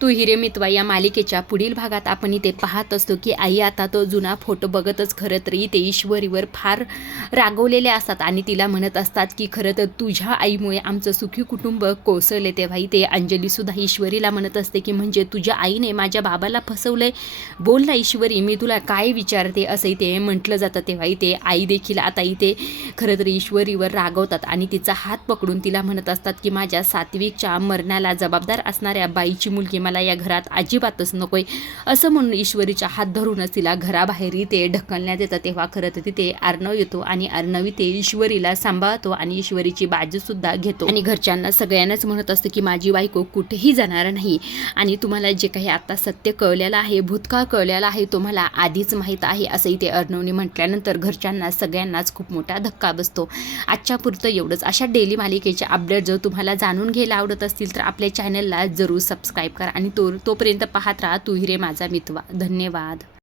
तू हिरे मितवा या मालिकेच्या पुढील भागात आपण इथे पाहत असतो की आई आता तो जुना फोटो बघतच खरं तर इथे ईश्वरीवर फार रागवलेले असतात आणि तिला म्हणत असतात की खरं तर तुझ्या आईमुळे आमचं सुखी कुटुंब कोसळले। तेव्हा इथे अंजलीसुद्धा ईश्वरीला म्हणत असते की म्हणजे तुझ्या आईने माझ्या बाबाला फसवलंय, बोल ना ईश्वरी मी तुला काय विचारते असं इथे म्हटलं जातं। तेव्हा इथे आई देखील आता इथे खरं तर ईश्वरीवर रागवतात आणि तिचा हात पकडून तिला म्हणत असतात की माझ्या सात्विकच्या मरणाला जबाबदार असणाऱ्या बाईची मुलगी मला या घरात अजिबातच नकोय असं म्हणून ईश्वरीच्या हात धरूनच तिला घराबाहेर इथे ढकलण्यात येतं। तेव्हा खरं तर तिथे अर्णव येतो आणि अर्णव इथे ईश्वरीला सांभाळतो आणि ईश्वरीची बाजू सुद्धा घेतो आणि घरच्यांना सगळ्यांनाच म्हणत असतं की माझी बायको कुठेही जाणार नाही आणि तुम्हाला जे काही आता सत्य कळलेलं आहे, भूतकाळ कळलेला आहे, तुम्हाला आधीच माहीत आहे असं इथे अर्णवने म्हटल्यानंतर घरच्यांना सगळ्यांनाच खूप मोठा धक्का बसतो। आजच्या पुरतं एवढंच। अशा डेली मालिकेचे अपडेट जर तुम्हाला जाणून घ्यायला आवडत असतील तर आपल्या चॅनलला जरूर सबस्क्राईब करा आणि तोपर्यंत पाहत राहा तू हिरे माझा मितवा। धन्यवाद।